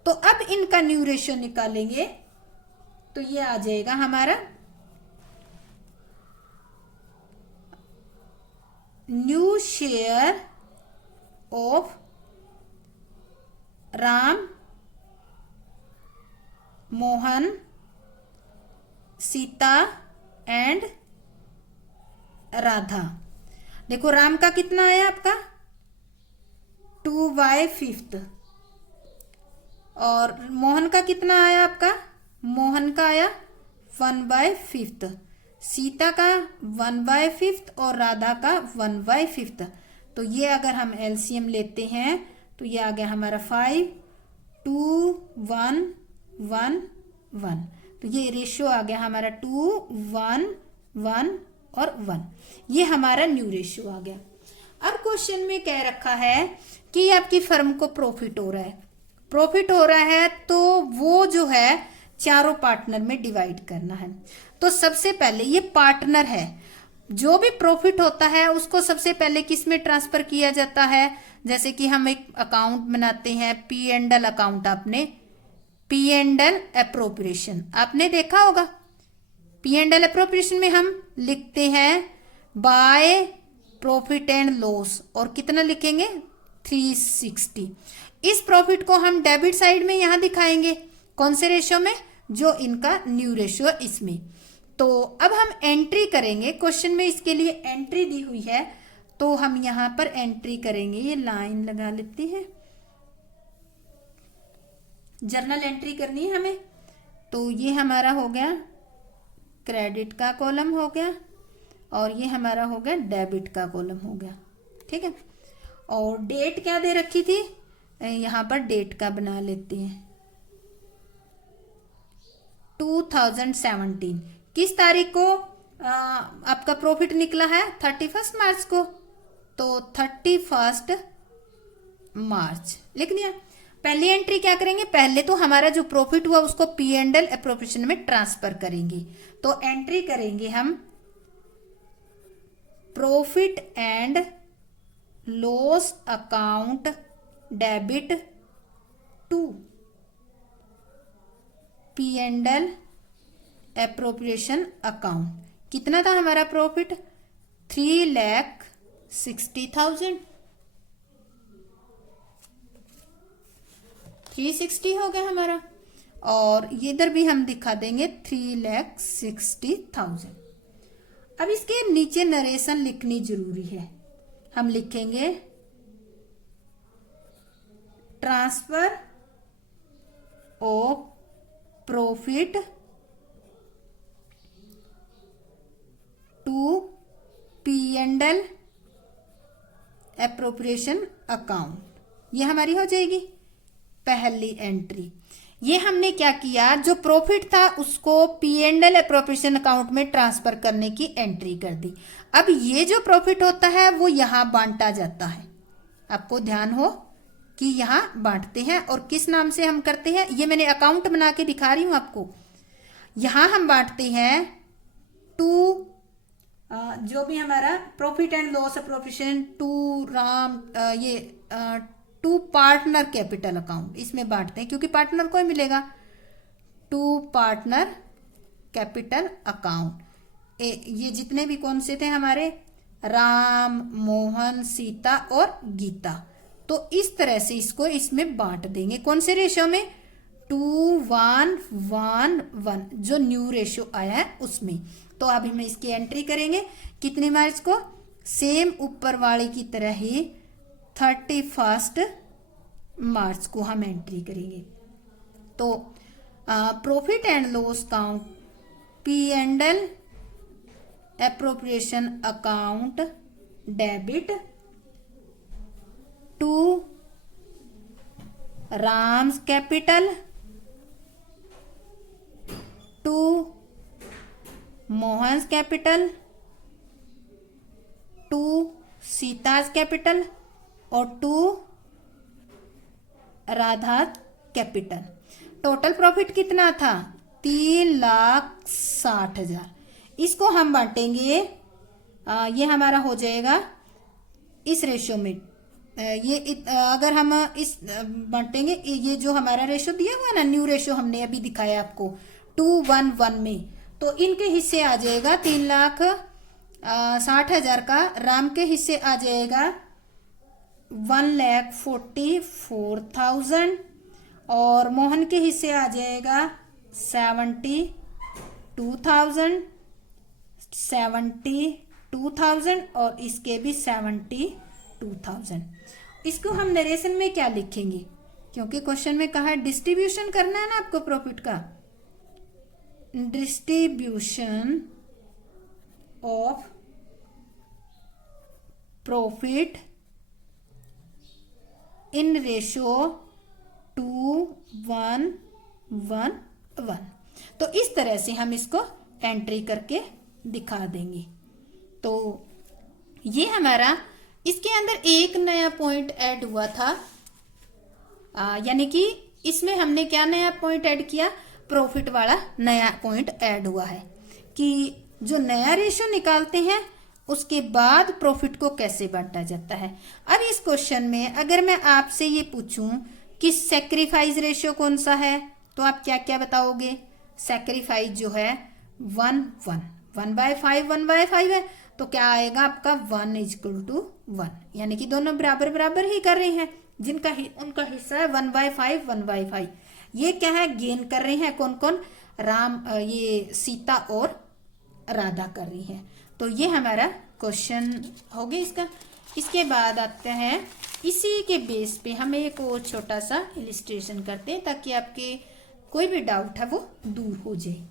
तो अब इनका न्यू रेशियो निकालेंगे तो ये आ जाएगा हमारा new share of Ram, Mohan, Sita and Radha. देखो राम का कितना आया आपका 2/5 और मोहन का कितना आया आपका, मोहन का आया 1/5, सीता का 1/5 और राधा का 1/5। तो ये अगर हम एलसीएम लेते हैं तो ये आ गया हमारा 5 2 1 1 1। तो ये रेशियो आ गया हमारा 2 1 1 और 1। ये हमारा न्यू रेशियो आ गया। अब क्वेश्चन में कह रखा है कि आपकी फर्म को प्रॉफिट हो रहा है, प्रॉफिट हो रहा है तो वो जो है चारों पार्टनर में डिवाइड करना है। तो सबसे पहले ये पार्टनर है, जो भी प्रॉफिट होता है उसको सबसे पहले किस में ट्रांसफर किया जाता है, जैसे कि हम एक अकाउंट बनाते हैं P&L अकाउंट, आपने P&L एप्रोप्रिएशन आपने देखा होगा। P&L एप्रोप्रिएशन में हम लिखते हैं बाय प्रॉफिट एंड लॉस और कितना लिखेंगे 360। इस प्रॉफिट को हम डेबिट साइड में यहां दिखाएंगे, कौन से रेशियो में, जो इनका न्यू रेशियो इसमें। तो अब हम एंट्री करेंगे, क्वेश्चन में इसके लिए एंट्री दी हुई है तो हम यहां पर एंट्री करेंगे। ये लाइन लगा लेते हैं, जर्नल एंट्री करनी है हमें। तो ये हमारा हो गया क्रेडिट का कॉलम हो गया और ये हमारा हो गया डेबिट का कॉलम हो गया, ठीक है। और डेट क्या दे रखी थी, यहां पर डेट का बना लेते हैं 2017। किस तारीख को आपका प्रॉफिट निकला है 31 मार्च को, तो 31 मार्च लिख दिया। पहली एंट्री क्या करेंगे, पहले तो हमारा जो प्रॉफिट हुआ उसको P&L एप्रोप्रिएशन में ट्रांसफर करेंगे। तो एंट्री करेंगे हम profit and loss account debit to P&L appropriation account. कितना था हमारा प्रॉफिट 3,60,000, 360 हो गया हमारा। और इधर भी हम दिखा देंगे 3,60,000। अब इसके नीचे नरेशन लिखनी जरूरी है, हम लिखेंगे transfer of profit to P&L appropriation account. ये हमारी हो जाएगी पहली एंट्री। ये हमने क्या किया, जो प्रॉफिट था उसको P&L एप्रोप्रिएशन अकाउंट में ट्रांसफर करने की एंट्री कर दी। अब ये जो प्रॉफिट होता है वो यहाँ बांटा जाता है। आपको ध्यान हो कि यहाँ बांटते हैं, और किस नाम से हम करते हैं, ये मैंने अकाउंट बना के दिखा रही हूँ आपको। यहाँ हम बांटते हैं टू, जो भी हमारा profit and loss appropriation to to partner capital account, इसमें बांटते हैं क्योंकि पार्टनर को ही मिलेगा। टू पार्टनर कैपिटल अकाउंट, ये जितने भी कौन से थे हमारे, राम, मोहन, सीता और गीता। तो इस तरह से इसको इसमें बांट देंगे। कौन से रेशो में, 2:1:1, जो न्यू रेशो आया है उसमें। तो अभी हम इसकी एंट्री करेंगे कितने मार्च को, सेम ऊपर वाले की तरह ही 31 मार्च को हम एंट्री करेंगे। तो profit and loss count P&L appropriation account debit to Ram's capital, to Mohan's capital, to Sita's capital और to Radha capital. Total profit कितना था, 3,60,000। इसको हम बांटेंगे, ये हमारा हो जाएगा इस रेशो में। अगर हम इस बांटेंगे, ये जो हमारा रेशो दिया हुआ है ना, न्यू रेशो हमने अभी दिखाया आपको 2:1:1 में, तो इनके हिस्से आ जाएगा 3,60,000 का। राम के हिस्से आ जाएगा 1,44,000 और मोहन के हिस्से आ जाएगा 72,000 और इसके भी 72,000। इसको हम नरेशन में क्या लिखेंगे, क्योंकि क्वेश्चन में कहा है डिस्ट्रीब्यूशन करना है ना आपको प्रॉफिट का। Distribution of profit in ratio 2:1:1। तो इस तरह से हम इसको एंट्री करके दिखा देंगे। तो ये हमारा, इसके अंदर एक नया पॉइंट ऐड हुआ था, यानी कि इसमें हमने क्या नया पॉइंट ऐड किया, प्रॉफिट वाला नया पॉइंट ऐड हुआ है कि जो नया रेशो निकालते हैं उसके बाद प्रॉफिट को कैसे बांटा जाता है। अब इस क्वेश्चन में अगर मैं आपसे ये पूछूं कि सैक्रिफाइस रेशियो कौन सा है, तो आप क्या क्या बताओगे। सैक्रिफाइस जो है 1/5 है, तो क्या आएगा आपका 1:1, यानी कि दोनों बराबर बराबर ही कर रहे हैं। उनका हिस्सा है 1/5। ये क्या है, गेन कर रहे हैं कौन कौन, राम, ये सीता और राधा कर रही है। तो ये हमारा क्वेश्चन हो गया इसका। इसके बाद आते हैं, इसी के बेस पे हम एक और छोटा सा इलिस्ट्रेशन करते हैं ताकि आपके कोई भी डाउट है वो दूर हो जाए।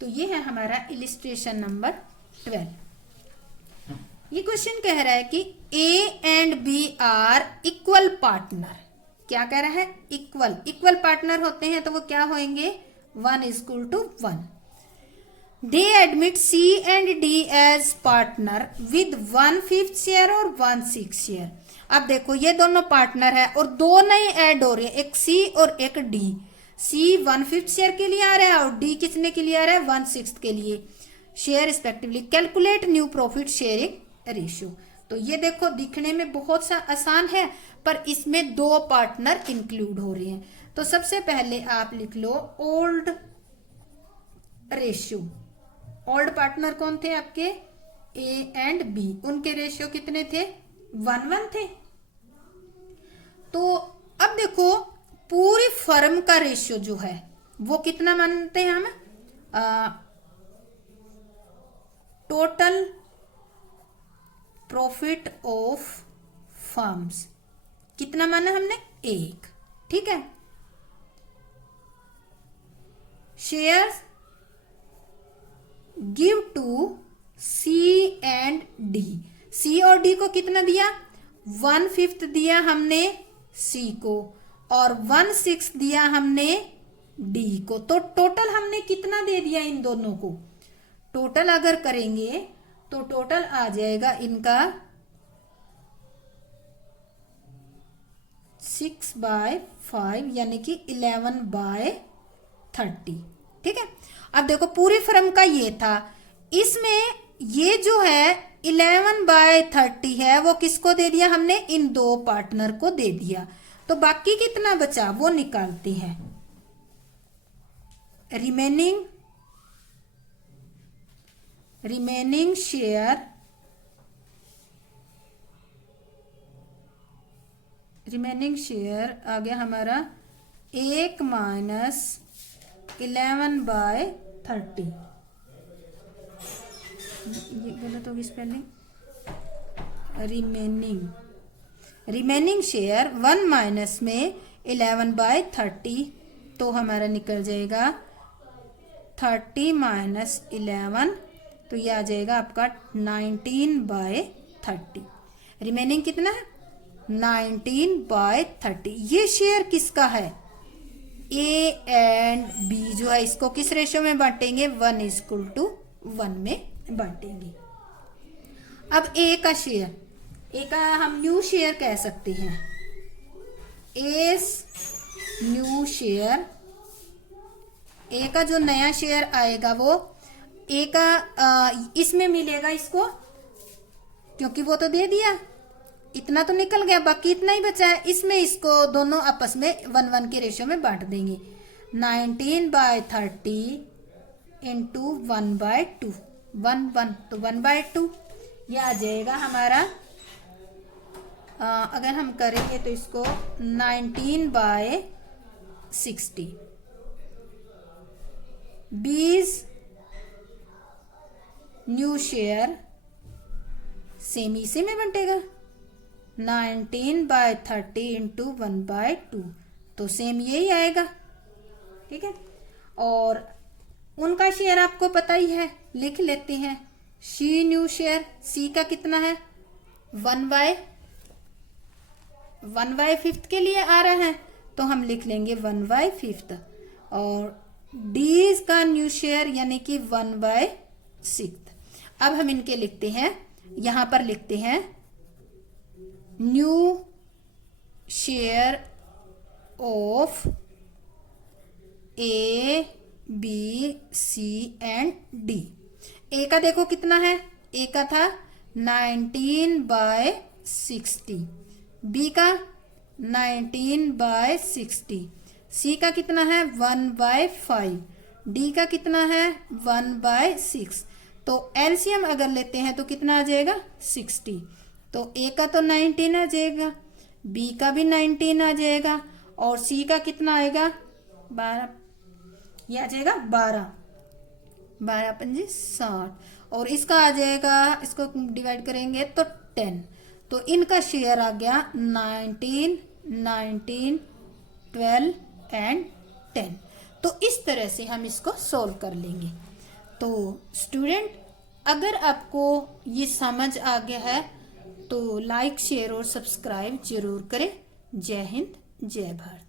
तो ये है हमारा इलिस्ट्रेशन नंबर 12। ये क्वेश्चन कह रहा है कि A and B are equal partner. क्या कह रहा है, इक्वल पार्टनर होते हैं तो वो क्या होंगे, 1:1। They admit C and D as partner with 1/5 share और 1/6 share। अब देखो ये दोनों पार्टनर है और दो नए ऐड हो रहे हैं, एक C और एक D। C 1/5 शेयर के लिए आ रहा है और D कितने के लिए आ रहा है, 1/6 के लिए share respectively. Calculate new profit sharing ratio. तो ये देखो दिखने में बहुत सा आसान है, पर इसमें दो पार्टनर इंक्लूड हो रहे हैं। तो सबसे पहले आप लिख लो ओल्ड रेशियो। ओल्ड पार्टनर कौन थे आपके, A एंड B। उनके रेशियो कितने थे, 1:1 थे। तो अब देखो पूरी फर्म का रेशियो जो है वो कितना मानते हैं हम, टोटल प्रॉफिट ऑफ फर्म्स कितना माना हमने, 1। ठीक है, shares give to C and D। C और D को कितना दिया, 1/5 दिया हमने C को और 1/6 दिया हमने डी को। तो टोटल हमने कितना दे दिया इन दोनों को, टोटल अगर करेंगे तो टोटल आ जाएगा इनका 6/5 यानी कि 11/30। ठीक है, अब देखो पूरी फर्म का ये था, इसमें ये जो है 11/30 है वो किसको दे दिया हमने, इन दो पार्टनर को दे दिया। तो बाकी कितना बचा वो निकालते हैं। रिमेनिंग शेयर आ गया हमारा 1 - 11/30। ये गलत होगी स्पेलिंग। रिमेनिंग शेयर 1 माइनस में 11/30, तो हमारा निकल जाएगा 30 - 11, तो ये आ जाएगा आपका 19/30। रिमेनिंग कितना है 19/30। ये शेयर किसका है, ए एंड बी जो है इसको किस रेशो में बांटेंगे, 1:1 में बांटेंगे। अब ए का शेयर, ए का हम न्यू शेयर कह सकते हैं। एस न्यू शेयर, ए का जो नया शेयर आएगा वो ए का इसमें मिलेगा इसको, क्योंकि वो तो दे दिया, इतना तो निकल गया, बाकी इतना ही बचा है। इसमें इसको दोनों आपस में 1:1 के रेशियो में बांट देंगे। 19/30 इंटू 1/2, 1 तो 1/2, ये आ जाएगा हमारा। अगर हम करेंगे तो इसको 19/60। 20 न्यू शेयर सेम इसी में बंटेगा 19/30 इंटू 1/2, तो सेम यही आएगा। ठीक है, और उनका शेयर आपको पता ही है, लिख लेते हैं। सी न्यू शेयर, सी का कितना है 1/5 के लिए आ रहा है, तो हम लिख लेंगे 1/5। और डी का न्यू शेयर यानी कि 1/6। अब हम इनके लिखते हैं, यहां पर लिखते हैं new share of A B C and D. A का देखो कितना है, ए का था 19/60, बी का 19/60, सी का कितना है 1/5, डी का कितना है 1/6। तो एलसीएम अगर लेते हैं तो कितना आ जाएगा 60। तो ए का तो 19 आ जाएगा, बी का भी 19 आ जाएगा, और सी का कितना आएगा 12, ये आ जाएगा 12 5 60, और इसका आ जाएगा, इसको डिवाइड करेंगे तो 10। तो इनका शेयर आ गया 19, 19, 12 एंड 10। तो इस तरह से हम इसको सोल्व कर लेंगे। तो स्टूडेंट, अगर आपको ये समझ आ गया है तो लाइक शेयर और सब्सक्राइब जरूर करें। जय हिंद, जय भारत।